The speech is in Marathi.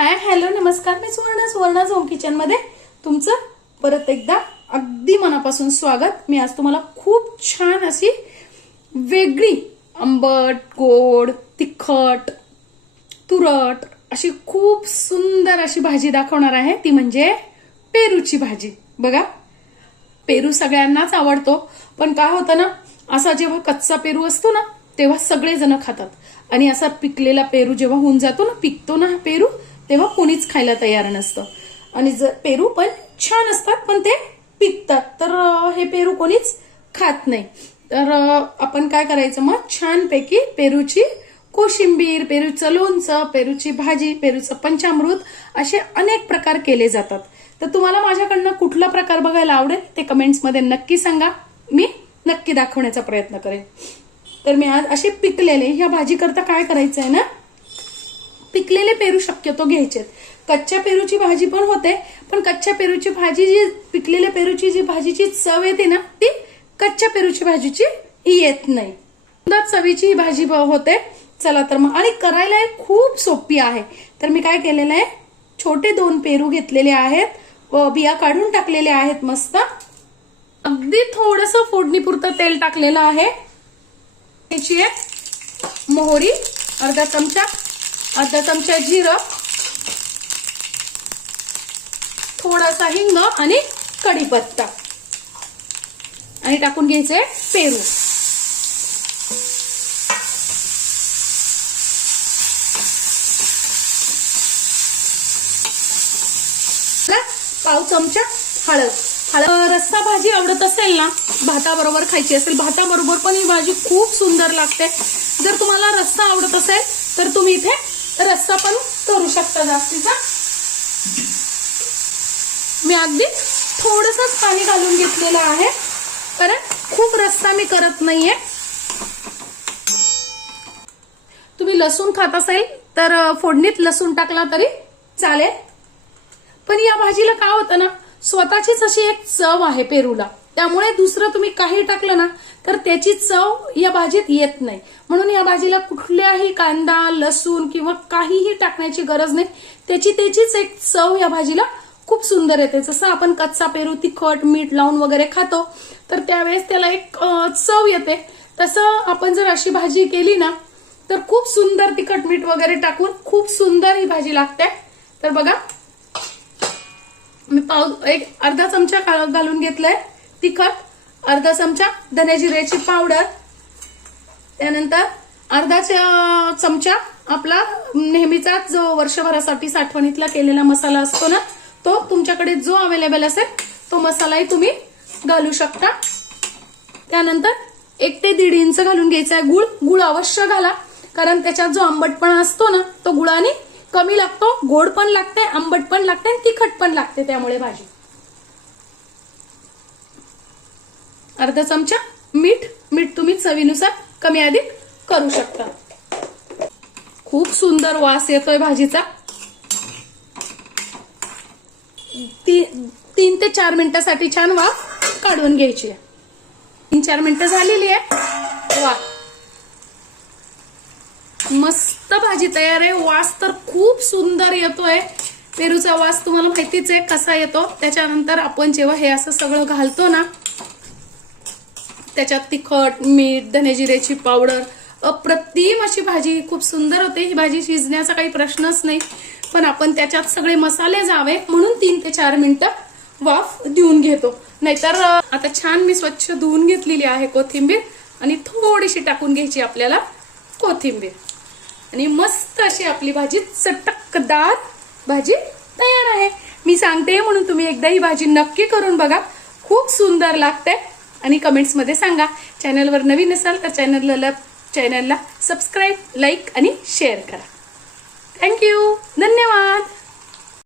हाय हॅलो नमस्कार. मी सुवर्णा सुवर्णा झोम किचनमध्ये तुमचं परत एकदा अगदी मनापासून स्वागत. मी आज तुम्हाला खूप छान अशी वेगळी आंबट गोड तिखट तुरट अशी खूप सुंदर अशी भाजी दाखवणार आहे. ती म्हणजे पेरूची भाजी. बघा पेरू सगळ्यांनाच आवडतो. पण काय होतं ना असा जेव्हा कच्चा पेरू असतो ना तेव्हा सगळेजण खातात. आणि असा पिकलेला पेरू जेव्हा होऊन जातो ना पिकतो ना हा पेरू तेव्हा कोणीच खायला तयार नसतं. आणि जर पेरू पण छान असतात पण ते पिकतात. तर हे पेरू कोणीच खात नाही. तर आपण काय करायचं मग? छानपैकी पेरूची कोशिंबीर पेरूचं लोणचं पेरूची भाजी पेरूचं पंचामृत असे अनेक प्रकार केले जातात. तर तुम्हाला माझ्याकडनं कुठला प्रकार बघायला आवडेल ते कमेंट्समध्ये नक्की सांगा. मी नक्की दाखवण्याचा प्रयत्न करेन. तर मी आज असे पिकलेले ह्या भाजी करता काय करायचं आहे ना? पिकलेले पेरू शक्यतो घ्यायचेत. कच्च्या पेरूची भाजी पण होते पण कच्च्या पेरूची भाजी जी पिकलेल्या पेरूची जी भाजीची चव येते ना ती कच्च्या पेरूची भाजीची येत नाही. सुंदर चवीची ही भाजी ब- होते. चला तर मग आणि करायला खूप सोपी आहे. तर मी काय केलेलं आहे छोटे दोन पेरू घेतलेले आहेत व बिया काढून टाकलेले आहेत मस्त. अगदी थोडस फोडणीपुरतं तेल टाकलेलं आहे. घ्यायची आहे. मोहरी अर्धा चमचा. अर्धा चमचा जिरं थोडासा हिंग आणि कढीपत्ता. आणि टाकून घ्यायचे पेरू. पाव चमचा हळद. हळद रस्सा भाजी आवडत असेल ना भाताबरोबर खायची असेल भाताबरोबर पण ही भाजी खूप सुंदर लागते. जर तुम्हाला रस्सा आवडत असेल तर तुम्ही इथे शकता जास्तीचा मी अगदी थोडंसंच पाणी घालून घेतलेलं आहे. कारण खूप रस्ता मी करत नाहीये. तुम्ही लसूण खात असेल तर फोडणीत लसूण टाकला तरी चालेल. पण या भाजीला काय होतं ना स्वतःचीच अशी एक चव आहे पेरूला. त्यामुळे दुसरं तुम्ही काही टाकलं ना तर त्याची चव या भाजीत येत नाही. म्हणून या भाजीला कुठल्याही कांदा लसूण किंवा काहीही टाकण्याची गरज नाही. त्याची त्याचीच एक चव या भाजीला खूप सुंदर येते. जसं आपण कच्चा पेरू तिखट मीठ लावून वगैरे खातो तर त्यावेळेस त्याला एक चव येते. तसं आपण जर अशी भाजी केली ना तर खूप सुंदर तिखट मीठ वगैरे टाकून खूप सुंदर ही भाजी लागते. तर बघा मी पाव एक अर्धा चमचा का- घालून घेतलाय. तिखट अर्धा चमचा धने जिऱ्याची पावडर त्यानंतर अर्धा चमचा आपला नेहमीचाच जो वर्षभरासाठी साठवणीतला केलेला मसाला असतो ना तो तुमच्याकडे जो अवेलेबल असेल तो मसालाही तुम्ही घालू शकता. त्यानंतर एक ते दीड इंच घालून घ्यायचा आहे गुळ. गुळ अवश्य घाला कारण त्याच्यात जो आंबटपणा असतो ना तो गुळाने कमी लागतो गोड पण लागते आंबट पण लागते आणि तिखट पण लागते त्यामुळे भाजी. अर्धा चमचा मीठ मीठ तुम्ही चवीनुसार कमी अधिक करू शकता. खूप सुंदर वास येतोय भाजीचा. ती तीन ते चार मिनिटासाठी छान वाफ काढून घ्यायची आहे. तीन चार मिनिटं झालेली आहे. वा. मस्त भाजी तयार आहे. वास तर खूप सुंदर येतोय. पेरूचा वास तुम्हाला माहितीच आहे कसा येतो. त्याच्यानंतर आपण जेव्हा हे असं सगळं घालतो ना त्याच्यात तिखट मीठ धनेजिऱ्याची पावडर अप्रतिम अशी भाजी. खूप सुंदर होते ही भाजी शिजण्याचा काही प्रश्नच नाही. पण आपण त्याच्यात सगळे मसाले जावे म्हणून तीन ते चार मिनिटं वाफ देऊन घेतो. नाहीतर आता छान मी स्वच्छ धुवून घेतलेली आहे कोथिंबीर आणि थोडीशी टाकून घ्यायची आपल्याला कोथिंबीर. आणि मस्त अशी आपली भाजी चटकदार भाजी तयार आहे. मी सांगते म्हणून तुम्ही एकदा ही भाजी नक्की करून बघा. खूप सुंदर लागते. आणि कमेंट्समध्ये सांगा. चॅनलवर नवीन असाल तर चॅनलला चॅनलला सबस्क्राईब लाईक आणि शेअर करा. थँक्यू धन्यवाद.